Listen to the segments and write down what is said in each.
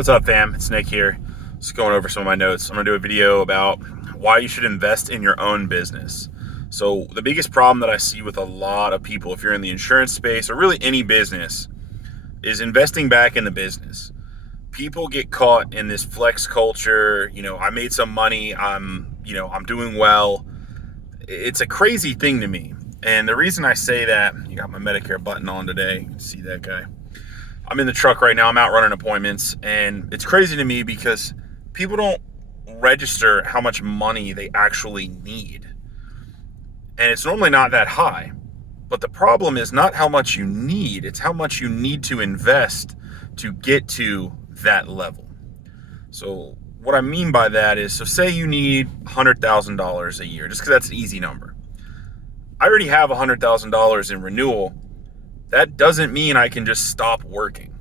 What's up, fam? It's Nick here. Just going over some of my notes. I'm going to do a video about why you should invest in your own business. So the biggest problem that I see with a lot of people, if you're in the insurance space or really any business, is investing back in the business. People get caught in this flex culture. I made some money. I'm doing well. It's a crazy thing to me. And the reason I say that, you got my Medicare button on today. You can see that guy. I'm in the truck right now. I'm out running appointments, and it's crazy to me because people don't register how much money they actually need. And it's normally not that high. But the problem is not how much you need, it's how much you need to invest to get to that level. So what I mean by that is, so say you need $100,000 a year, just because that's an easy number. I already have $100,000 in renewal. That doesn't mean I can just stop working.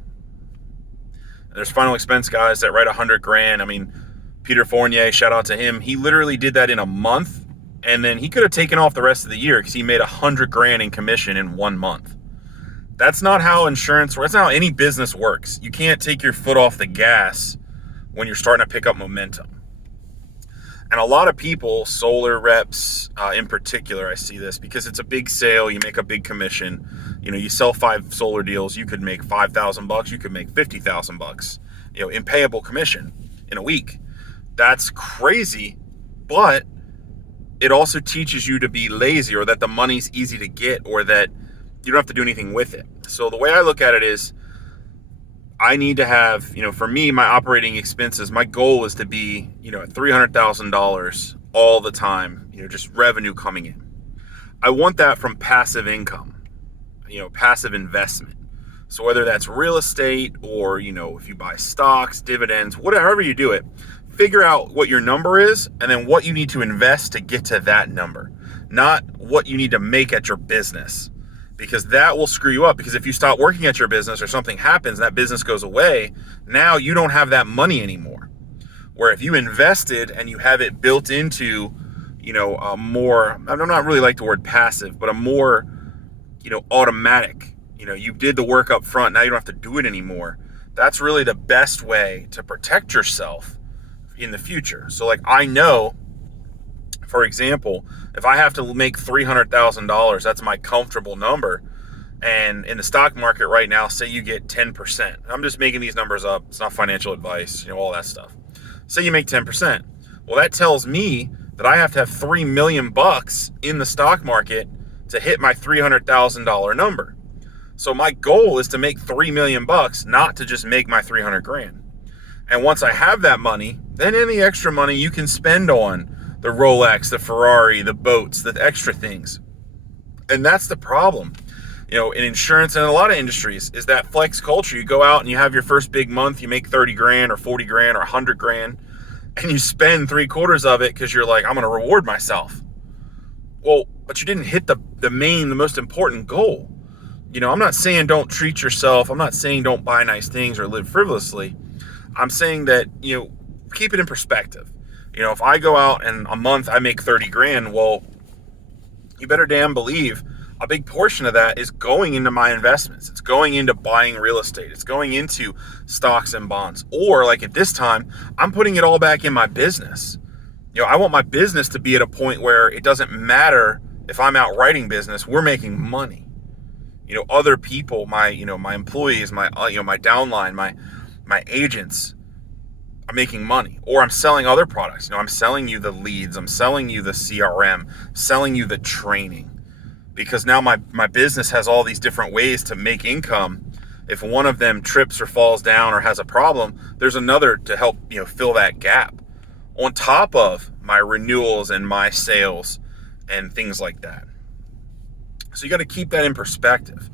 There's final expense guys that write $100,000. I mean, Peter Fournier, shout out to him. He literally did that in a month, and then he could have taken off the rest of the year because he made $100,000 in commission in 1 month. That's not how insurance works. That's not how any business works. You can't take your foot off the gas when you're starting to pick up momentum. And a lot of people, solar reps in particular, I see this because it's a big sale. You make a big commission. You sell 5 solar deals. You could make $5,000. You could make $50,000. In payable commission in a week. That's crazy, but it also teaches you to be lazy, or that the money's easy to get, or that you don't have to do anything with it. So the way I look at it is, I need to have, for me, my operating expenses, my goal is to be, at $300,000 all the time, just revenue coming in. I want that from passive income, passive investment. So whether that's real estate or, if you buy stocks, dividends, whatever you do it, figure out what your number is and then what you need to invest to get to that number, not what you need to make at your business. Because that will screw you up. Because if you stop working at your business or something happens, that business goes away, now you don't have that money anymore. Where if you invested and you have it built into, a more, I don't really like the word passive, but a more, automatic, you did the work up front, now you don't have to do it anymore. That's really the best way to protect yourself in the future. So like I know, for example, if I have to make $300,000, that's my comfortable number. And in the stock market right now, say you get 10%. I'm just making these numbers up. It's not financial advice, all that stuff. Say you make 10%. Well, that tells me that I have to have $3 million in the stock market to hit my $300,000 number. So my goal is to make $3 million, not to just make my $300,000. And once I have that money, then any extra money you can spend on the Rolex, the Ferrari, the boats, the extra things. And that's the problem, in insurance and a lot of industries, is that flex culture. You go out and you have your first big month, you make $30,000 or $40,000 or $100,000, and you spend 3/4 of it because you're like, I'm going to reward myself. Well, but you didn't hit the most important goal. I'm not saying don't treat yourself. I'm not saying don't buy nice things or live frivolously. I'm saying that, keep it in perspective. If I go out and a month I make $30,000, well, you better damn believe a big portion of that is going into my investments. It's going into buying real estate. It's going into stocks and bonds. Or like at this time, I'm putting it all back in my business. I want my business to be at a point where it doesn't matter if I'm out writing business, we're making money. Other people, my employees, my downline, my agents, I'm making money, or I'm selling other products. I'm selling you the leads, I'm selling you the CRM, selling you the training, because now my business has all these different ways to make income. If one of them trips or falls down or has a problem, there's another to help, fill that gap on top of my renewals and my sales and things like that. So you got to keep that in perspective.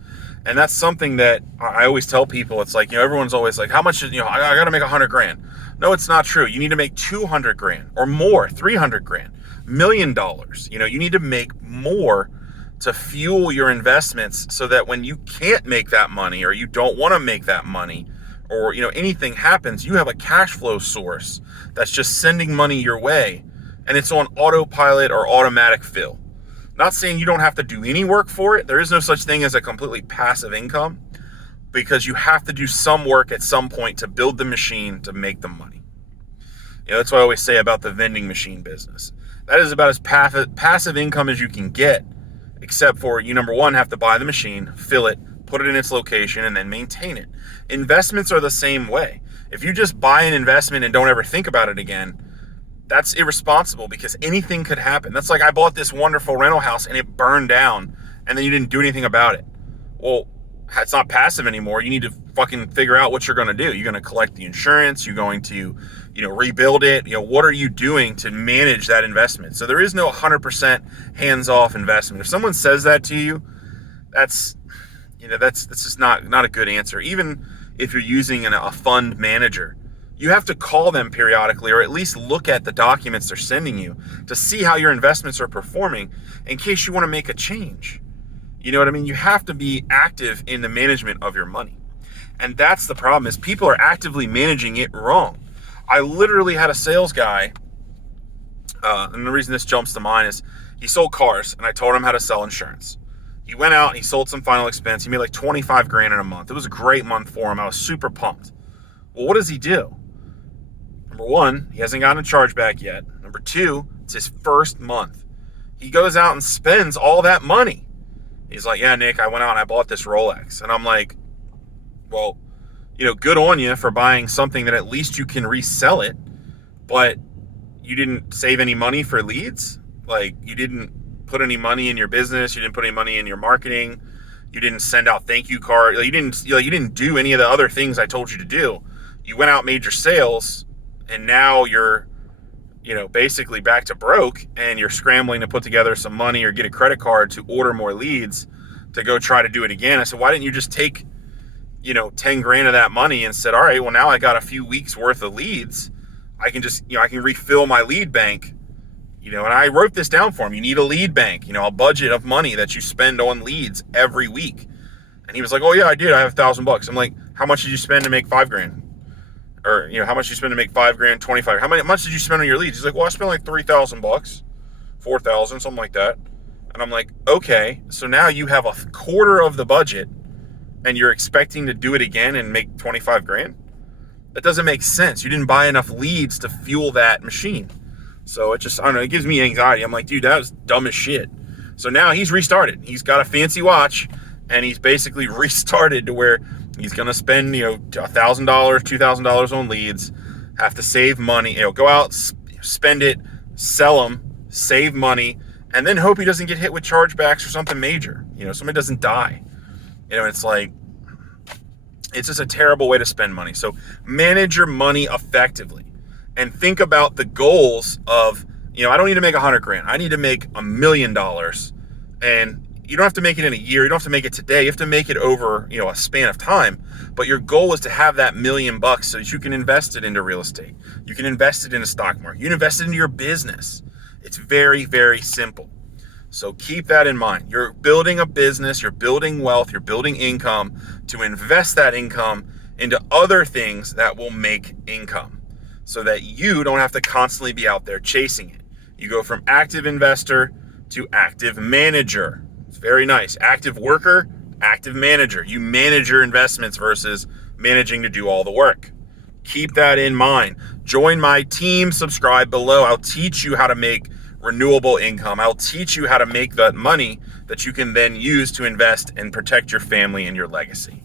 And that's something that I always tell people. It's like, everyone's always like, how much, I got to make $100,000. No, it's not true. You need to make $200,000 or more, $300,000, $1 million. You need to make more to fuel your investments so that when you can't make that money, or you don't want to make that money, or, anything happens, you have a cash flow source that's just sending money your way, and it's on autopilot or automatic fill. Not saying you don't have to do any work for it. There is no such thing as a completely passive income. because you have to do some work at some point to build the machine to make the money. That's what I always say about the vending machine business. That is about as passive income as you can get, except for you, number one, have to buy the machine, fill it, put it in its location, and then maintain it. Investments are the same way. If you just buy an investment and don't ever think about it again, that's irresponsible because anything could happen. That's like I bought this wonderful rental house and it burned down and then you didn't do anything about it. Well, it's not passive anymore. You need to fucking figure out what you're going to do. You're going to collect the insurance. You're going to, rebuild it. What are you doing to manage that investment? So there is no 100% hands-off investment. If someone says that to you, that's just not a good answer. Even if you're using a fund manager, you have to call them periodically or at least look at the documents they're sending you to see how your investments are performing in case you want to make a change. You know what I mean? You have to be active in the management of your money. And that's the problem, is people are actively managing it wrong. I literally had a sales guy, and the reason this jumps to mind is he sold cars, and I told him how to sell insurance. He went out and he sold some final expense. He made like 25 grand in a month. It was a great month for him. I was super pumped. Well, what does he do? Number one, he hasn't gotten a chargeback yet. Number two, it's his first month. He goes out and spends all that money. He's like, yeah, Nick, I went out and I bought this Rolex. And I'm like, well, good on you for buying something that at least you can resell it, but you didn't save any money for leads. Like, you didn't put any money in your business. You didn't put any money in your marketing. You didn't send out thank you cards. You didn't do any of the other things I told you to do. You went out, made your sales, and now you're, basically back to broke, and you're scrambling to put together some money or get a credit card to order more leads to go try to do it again. I said, why didn't you just take, 10 grand of that money and said, all right, well, now I got a few weeks worth of leads. I can just, I can refill my lead bank, and I wrote this down for him. You need a lead bank, a budget of money that you spend on leads every week. And he was like, oh yeah, I did. I have $1,000. I'm like, how much did you spend to make 5 grand? Or, how much did you spend to make 5 grand, 25? How much did you spend on your leads? He's like, well, I spent like $3,000, 4,000, something like that. And I'm like, okay, so now you have a quarter of the budget and you're expecting to do it again and make 25 grand? That doesn't make sense. You didn't buy enough leads to fuel that machine. So it just, I don't know, it gives me anxiety. I'm like, dude, that was dumb as shit. So now he's restarted. He's got a fancy watch and he's basically restarted to where he's going to spend, $1,000, $2,000 on leads, have to save money, go out, spend it, sell them, save money, and then hope he doesn't get hit with chargebacks or something major. Somebody doesn't die. It's like, it's just a terrible way to spend money. So manage your money effectively and think about the goals of, I don't need to make 100 grand. I need to make $1 million. And you don't have to make it in a year. You don't have to make it today. You have to make it over, a span of time. But your goal is to have that $1 million so that you can invest it into real estate. You can invest it in a stock market. You can invest it into your business. It's very, very simple. So keep that in mind. You're building a business, you're building wealth, you're building income to invest that income into other things that will make income so that you don't have to constantly be out there chasing it. You go from active investor to active manager. It's very nice. Active worker, active manager. You manage your investments versus managing to do all the work. Keep that in mind. Join my team, subscribe below. I'll teach you how to make renewable income. I'll teach you how to make that money that you can then use to invest and protect your family and your legacy.